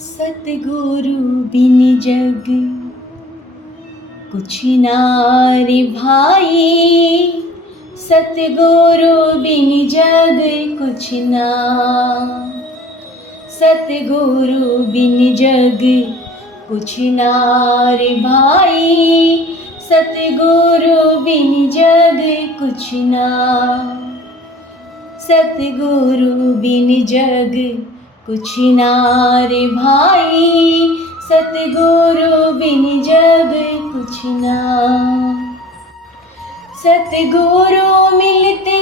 सतगुरु बिन जग कुछ ना रे भाई। सतगुरु बिन जग कुछ ना। सतगुरु बिन जग कुछ ना रे भाई। सतगुरु बिन जग कुछ ना। सतगुरु बिन जग कुछ ना रे भाई। सतगुरु बिन जग कुछ ना। सतगुरु मिलते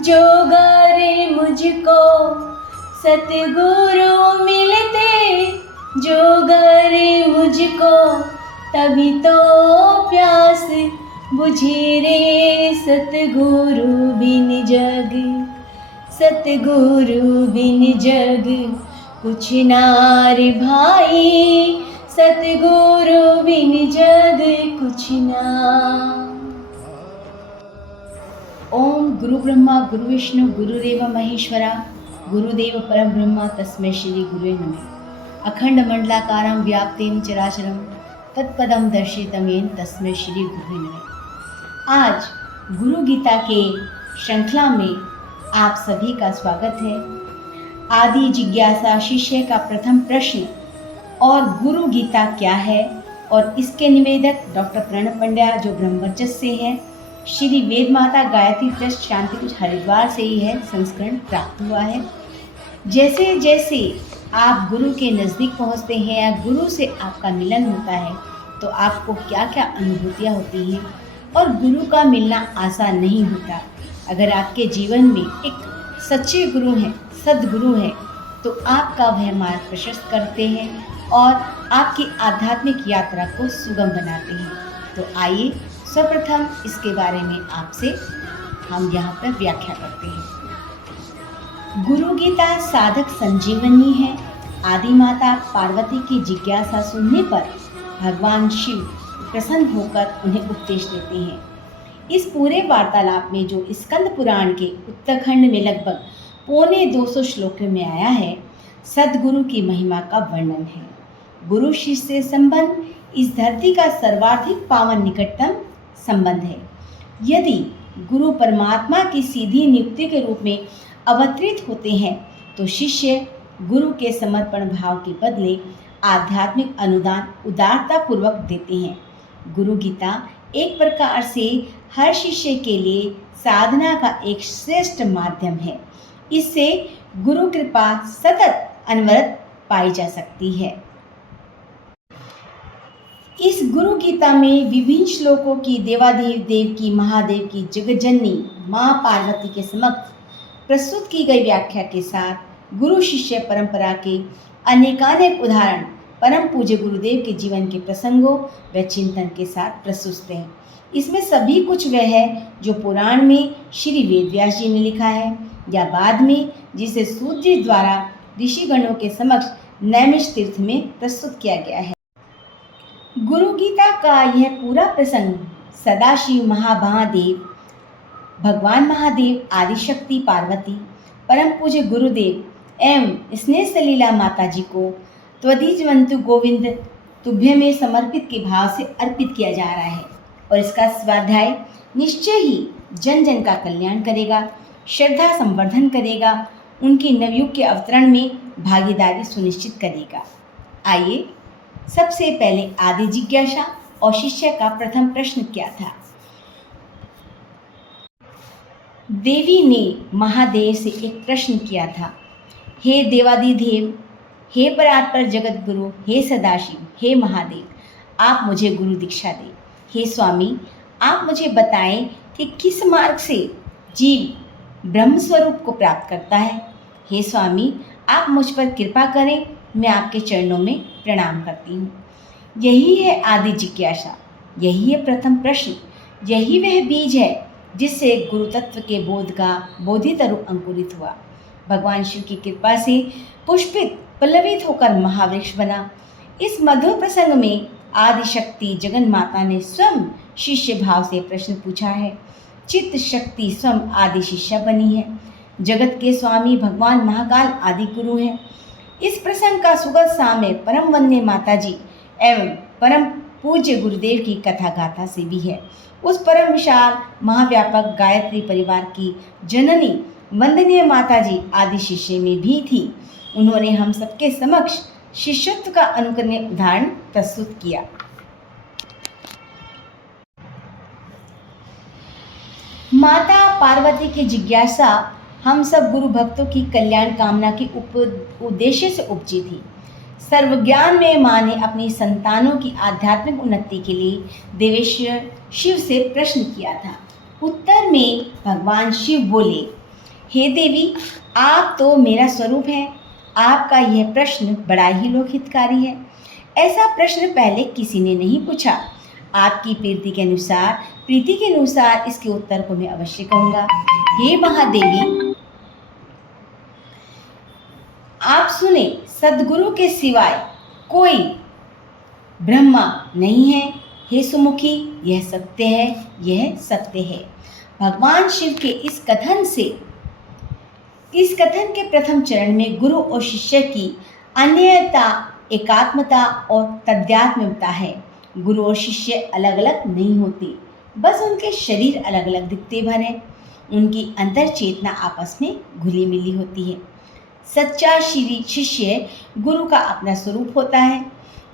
जो रे मुझको। सतगुरु मिलते जो रे मुझको। तभी तो प्यास बुझे रे सतगुरु बिन जग। सतगुरु बिन जग कुछ ना रे भाई। सतगुरु बिन जग कुछ ना। ओम गुरु ब्रह्मा गुरु विष्णु गुरुदेव महेश्वरा। गुरुदेव परम ब्रह्मा तस्मै श्री गुरुवे नमः। अखंड मंडलाकारं व्याप्तेन चराचरं तत्पदं दर्शितं येन तस्मै श्री गुरुवे नमः। आज गुरु गीता के श्रृंखला में आप सभी का स्वागत है। आदि जिज्ञासा शिष्य का प्रथम प्रश्न और गुरु गीता क्या है, और इसके निवेदक डॉक्टर प्रणव पंड्या जो ब्रह्मवर्चस्व से है। श्री वेद माता गायत्री ट्रस्ट शांतिकुंज हरिद्वार से ही है संस्करण प्राप्त हुआ है। जैसे जैसे आप गुरु के नज़दीक पहुंचते हैं या गुरु से आपका मिलन होता है तो आपको क्या क्या अनुभूतियाँ होती हैं, और गुरु का मिलना आसान नहीं होता। अगर आपके जीवन में एक सच्चे गुरु हैं, सद्गुरु हैं, तो आपका वह मार्ग प्रशस्त करते हैं और आपकी आध्यात्मिक यात्रा को सुगम बनाते हैं। तो आइए सर्वप्रथम इसके बारे में आपसे हम यहाँ पर व्याख्या करते हैं। गुरु गीता साधक संजीवनी है। आदि माता पार्वती की जिज्ञासा सुनने पर भगवान शिव प्रसन्न होकर उन्हें उपदेश देते हैं। इस पूरे वार्तालाप में जो स्कंद पुराण के उत्तरखंड में लगभग पौने 200 श्लोकों में आया है, सद्गुरु की महिमा का वर्णन है। गुरु शिष्य संबंध इस धरती का सर्वाधिक पावन निकटतम संबंध है। यदि गुरु परमात्मा की सीधी नियुक्ति के रूप में अवतरित होते हैं तो शिष्य गुरु के समर्पण भाव के बदले आध्यात्मिक अनुदान उदारता पूर्वक देते हैं। गुरु गीता एक प्रकार से हर शिष्य के लिए साधना का एक श्रेष्ठ माध्यम है। इससे गुरु कृपा सतत अनवरत पाई जा सकती है। इस गुरु गीता में विभिन्न श्लोकों की देवादेव देव की महादेव की जगज्जननी माँ पार्वती के समक्ष प्रस्तुत की गई व्याख्या के साथ गुरु शिष्य परंपरा के अनेकानेक उदाहरण परम पूज्य गुरुदेव के जीवन के प्रसंगों व चिंतन के साथ प्रस्तुत हैं। इसमें सभी कुछ वह है जो पुराण में श्री वेदव्यास जी ने लिखा है या बाद में जिसे सूत जी द्वारा ऋषिगणों के समक्ष नैमिष तीर्थ में प्रस्तुत किया गया है। गुरु गीता का यह पूरा प्रसंग सदाशिव महामहादेव, भगवान महादेव, आदिशक्ति पार्वती, परम पूज्य गुरुदेव एवं स्नेह सलीला माता जी को त्वदीजवंतु गोविंद तुभ्य में समर्पित के भाव से अर्पित किया जा रहा है, और इसका स्वाध्याय निश्चय ही जन जन का कल्याण करेगा, श्रद्धा संवर्धन करेगा, उनकी नवयुग के अवतरण में भागीदारी सुनिश्चित करेगा। आइए सबसे पहले आदि जिज्ञासा और शिष्य का प्रथम प्रश्न क्या था। देवी ने महादेव से एक प्रश्न किया था, हे देवादिदेव, हे परात्पर जगत गुरु, हे सदाशिव, हे महादेव, आप मुझे गुरु दीक्षा दें। हे स्वामी, आप मुझे बताएं कि किस मार्ग से जीव ब्रह्म स्वरूप को प्राप्त करता है। हे स्वामी, आप मुझ पर कृपा करें, मैं आपके चरणों में प्रणाम करती हूँ। यही है आदि जिज्ञासा, यही है प्रथम प्रश्न, यही वह बीज है जिससे गुरु तत्व के बोध का बोधि तरु अंकुरित हुआ। भगवान शिव की कृपा से पुष्पित पल्लवित होकर महावृक्ष बना। इस मधुर प्रसंग में आदिशक्ति जगन माता ने स्वयं शिष्य भाव से प्रश्न पूछा है। चित्त शक्ति स्वयं आदि शिष्या बनी है। जगत के स्वामी भगवान महाकाल आदि गुरु हैं। इस प्रसंग का सुगत साम्य परम वंदनीय माता जी एवं परम पूज्य गुरुदेव की कथा गाथा से भी है। उस परम विशाल महाव्यापक गायत्री परिवार की जननी वंदनीय माता जी आदि शिष्य में भी थी। उन्होंने हम सबके समक्ष शिष्यत्व का अनुकरणीय उदाहरण प्रस्तुत किया। माता पार्वती की जिज्ञासा हम सब गुरु भक्तों की कल्याण कामना के उद्देश्य से उपजी थी। सर्वज्ञान में माँ ने अपनी संतानों की आध्यात्मिक उन्नति के लिए देवेश्वर शिव से प्रश्न किया था। उत्तर में भगवान शिव बोले, हे देवी, आप तो मेरा स्वरूप हैं। आपका यह प्रश्न बड़ा ही लोकहितकारी है। ऐसा प्रश्न पहले किसी ने नहीं पूछा। आपकी प्रीति के अनुसार इसके उत्तर को मैं अवश्य कहूँगा। हे महादेवी, आप सुने, सद्गुरु के सिवाय कोई ब्रह्मा नहीं है। हे सुमुखी, यह सत्य है, यह सत्य है। भगवान शिव के इस कथन के प्रथम चरण में गुरु और शिष्य की अन्यता, एकात्मता और तद्यात्मता है। गुरु और शिष्य अलग अलग नहीं होते, बस उनके शरीर अलग अलग दिखते भर हैं। उनकी अंतर चेतना आपस में घुली मिली होती है। सच्चा शिष्य गुरु का अपना स्वरूप होता है।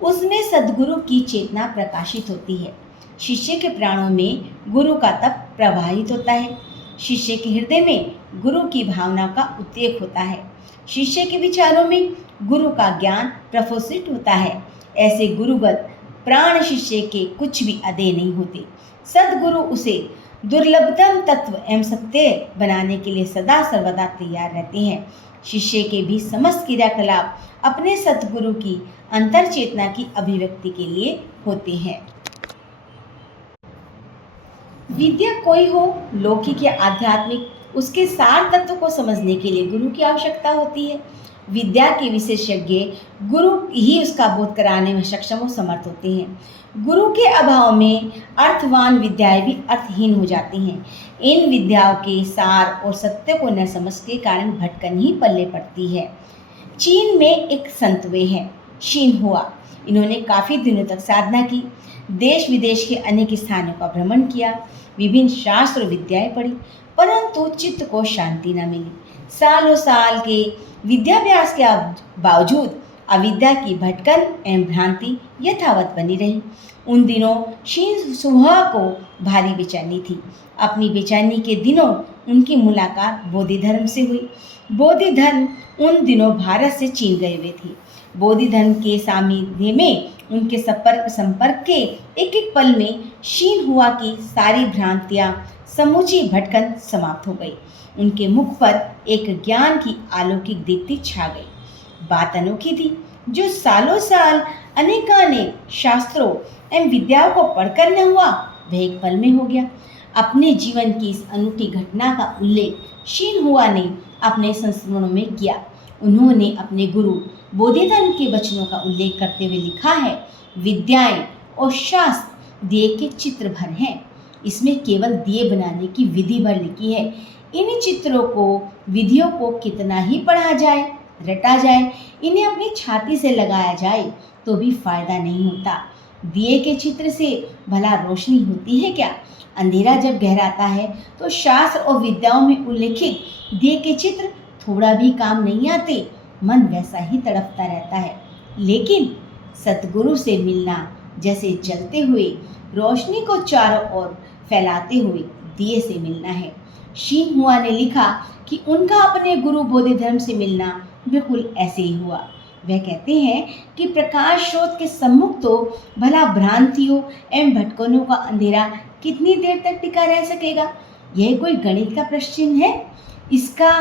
उसमें सद्गुरु की चेतना प्रकाशित होती है। शिष्य के प्राणों में गुरु का तप प्रवाहित होता है। शिष्य के हृदय में गुरु की भावना का उद्रेक होता है। शिष्य के विचारों में गुरु का ज्ञान प्रफुल्लित होता है। ऐसे गुरुगत प्राण शिष्य के कुछ भी अधेय नहीं होते। सद्गुरु उसे दुर्लभतम तत्व एवं सत्य बनाने के लिए सदा सर्वदा तैयार रहते हैं। शिष्य के भी समस्त क्रियाकलाप अपने सद्गुरु की अंतर चेतना की अभिव्यक्ति के लिए होते हैं। विद्या कोई हो, लौकिक या आध्यात्मिक, उसके सार तत्व को समझने के लिए गुरु की आवश्यकता होती है। विद्या के विशेषज्ञ गुरु ही उसका बोध कराने में सक्षम और समर्थ होते हैं। गुरु के अभाव में अर्थवान विद्याएं भी अर्थहीन हो जाती हैं। इन विद्याओं के सार और सत्य को न समझ के कारण भटकन ही पल्ले पड़ती है। चीन में एक संत हुए हैं, शीन हुआ। इन्होंने काफ़ी दिनों तक साधना की, देश विदेश के अनेक स्थानों का भ्रमण किया, विभिन्न शास्त्र विद्याएं पढ़ी, परंतु चित्त को शांति न मिली। सालों साल के विद्याभ्यास के बावजूद अविद्या की भटकन एवं भ्रांति यथावत बनी रही। उन दिनों शीन सुहा को भारी बेचैनी थी। अपनी बेचैनी के दिनों उनकी मुलाकात बोधिधर्म से हुई। बोधिधर्म उन दिनों भारत से चीन गए हुए थे। बोधिधर्म के सानिध्य में उनके संपर्क के एक एक पल में शीन हुआ की सारी भ्रांतियां, समूची भटकन समाप्त हो गई। उनके मुख पर एक ज्ञान की अलौकिक दीप्ति छा गई। बात अनोखी थी। जो सालों साल अनेकानेक शास्त्रों एवं विद्याओं को पढ़कर न हुआ, वह एक पल में हो गया। अपने जीवन की इस अनूठी घटना का उल्लेख शीन हुआ ने अपने संस्मरणों में किया। उन्होंने अपने गुरु बोधिधर्म के वचनों का उल्लेख करते हुए लिखा है, विद्याएं और शास्त्र दिए के चित्र भर हैं। इसमें केवल दिए बनाने की विधि भर लिखी है। इन चित्रों को, विधियों को कितना ही पढ़ा जाए, रटा जाए, इन्हें अपनी छाती से लगाया जाए तो भी फायदा नहीं होता। दिए के चित्र से भला रोशनी होती है क्या? अंधेरा जब गहराता है तो शास्त्र और विद्याओं में उल्लेखित दिए के चित्र थोड़ा भी काम नहीं आते। मन वैसा ही तड़पता रहता है। लेकिन सतगुरु से मिलना जैसे जलते हुए रोशनी को चारों ओर फैलाते हुए दिए से मिलना है। शीन हुआ ने लिखा कि उनका अपने गुरु बोधिधर्म से मिलना बिल्कुल ऐसे ही हुआ। वह कहते हैं कि प्रकाश स्रोत के सम्मुख तो भला भ्रांतियों एवं भटकनों का अंधेरा कितनी देर तक टिका रह सकेगा? यह कोई गणित का प्रश्न है? इसका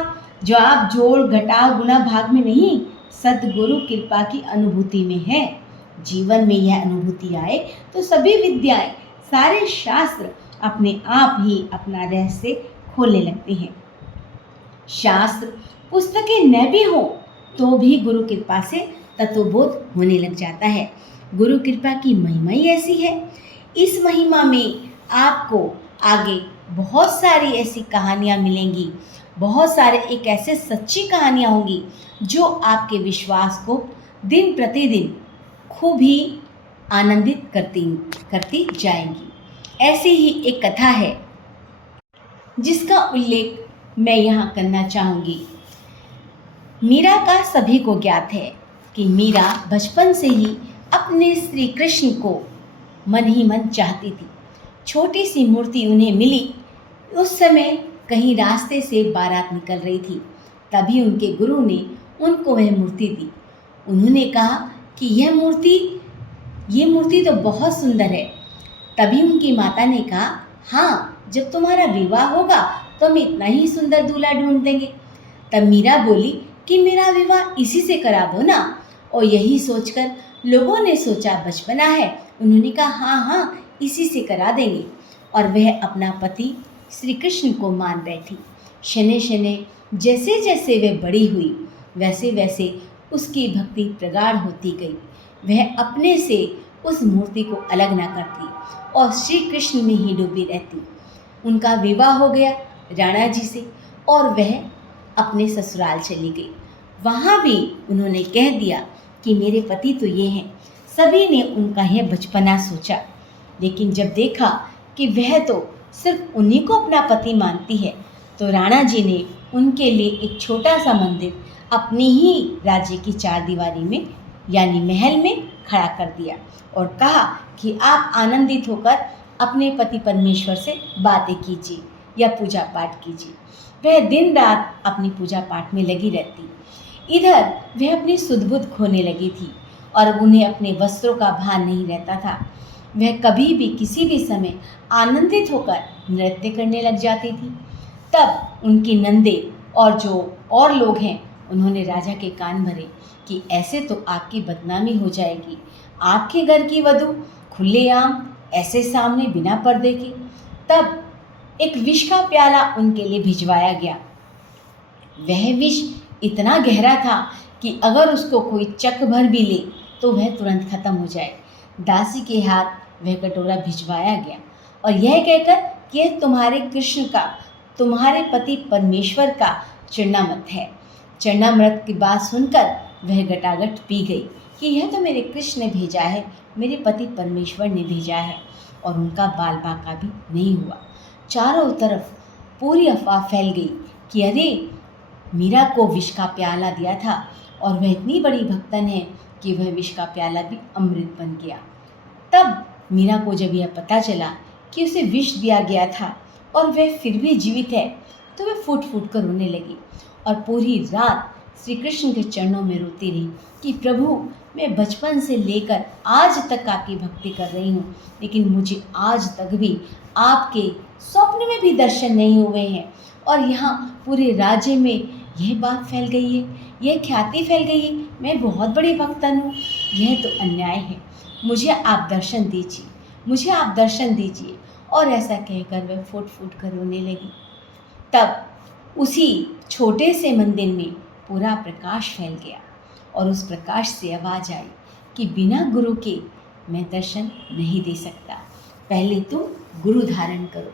जवाब जोड़, घटाव, गुणा, भाग में नहीं, सद्गुरु कृपा की अनुभूति में है। जीवन में यह अनुभूति आए तो सभी विद्याएं, सारे शास्त्र अपने आप ही अपना रहस्य खोलने लगते हैं। शास्त्र पुस्तकें न भी हो तो भी गुरु कृपा से तत्वबोध होने लग जाता है। गुरु कृपा की महिमा ही ऐसी है। इस महिमा में आपको आगे बहुत सारी ऐसी कहानियाँ मिलेंगी, बहुत सारे एक ऐसे सच्ची कहानियाँ होंगी जो आपके विश्वास को दिन प्रतिदिन खूब ही आनंदित करती जाएंगी। ऐसी ही एक कथा है जिसका उल्लेख मैं यहाँ करना चाहूँगी। मीरा का सभी को ज्ञात है कि मीरा बचपन से ही अपने श्री कृष्ण को मन ही मन चाहती थी। छोटी सी मूर्ति उन्हें मिली। उस समय कहीं रास्ते से बारात निकल रही थी, तभी उनके गुरु ने उनको वह मूर्ति दी। उन्होंने कहा कि ये मूर्ति तो बहुत सुंदर है। तभी उनकी माता ने कहा, हाँ, जब तुम्हारा विवाह होगा तो हम इतना ही सुंदर दूल्हा ढूंढ देंगे। तब मीरा बोली कि मेरा विवाह इसी से करा दो ना। और यही सोचकर लोगों ने सोचा बचपना है, उन्होंने कहा हाँ हाँ इसी से करा देंगे। और वह अपना पति श्री कृष्ण को मान बैठी। शनै शनै जैसे जैसे वह बड़ी हुई वैसे वैसे उसकी भक्ति प्रगाढ़ होती गई। वह अपने से उस मूर्ति को अलग न करती और श्री कृष्ण में ही डूबी रहती। उनका विवाह हो गया राणा जी से और वह अपने ससुराल चली गई। वहाँ भी उन्होंने कह दिया कि मेरे पति तो ये हैं। सभी ने उनका यह बचपना सोचा, लेकिन जब देखा कि वह तो सिर्फ उन्हीं को अपना पति मानती है, तो राणा जी ने उनके लिए एक छोटा सा मंदिर अपनी ही राज्य की चार दीवारी में यानी महल में खड़ा कर दिया और कहा कि आप आनंदित होकर अपने पति परमेश्वर से बातें कीजिए या पूजा पाठ कीजिए। वह दिन रात अपनी पूजा पाठ में लगी रहती। इधर वह अपनी सुध-बुध खोने लगी थी और उन्हें अपने वस्त्रों का भान नहीं रहता था। वह कभी भी किसी भी समय आनंदित होकर नृत्य करने लग जाती थी। तब उनकी नंदे और जो और लोग हैं उन्होंने राजा के कान भरे कि ऐसे तो आपकी बदनामी हो जाएगी। आपके घर की वधू खुलेआम ऐसे सामने बिना पर्दे के। तब एक विष का प्याला उनके लिए भिजवाया गया। वह विष इतना गहरा था कि अगर उसको कोई चक भर भी ले तो वह तुरंत खत्म हो जाए। दासी के हाथ वह कटोरा भिजवाया गया और यह कहकर कि यह तुम्हारे कृष्ण का, तुम्हारे पति परमेश्वर का चरणामृत है। चरणामृत की बात सुनकर वह गटागट पी गई कि यह तो मेरे कृष्ण ने भेजा है, मेरे पति परमेश्वर ने भेजा है। और उनका बाल बाका भी नहीं हुआ। चारों तरफ पूरी अफवाह फैल गई कि अरे मीरा को विष का प्याला दिया था और वह इतनी बड़ी भक्तन है कि वह विष का प्याला भी अमृत बन गया। तब मीरा को जब यह पता चला कि उसे विष दिया गया था और वह फिर भी जीवित है, तो वह फूट फूट कर रोने लगी और पूरी रात श्री कृष्ण के चरणों में रोती रही कि प्रभु, मैं बचपन से लेकर आज तक आपकी भक्ति कर रही हूँ, लेकिन मुझे आज तक भी आपके स्वप्न में भी दर्शन नहीं हुए हैं। और यहाँ पूरे राज्य में यह बात फैल गई है, यह ख्याति फैल गई है, मैं बहुत बड़ी भक्तन हूँ। यह तो अन्याय है, मुझे आप दर्शन दीजिए, मुझे आप दर्शन दीजिए। और ऐसा कहकर वह फूट फूट कर रोने लगी। तब उसी छोटे से मंदिर में पूरा प्रकाश फैल गया और उस प्रकाश से आवाज़ आई कि बिना गुरु के मैं दर्शन नहीं दे सकता, पहले तुम गुरु धारण करो।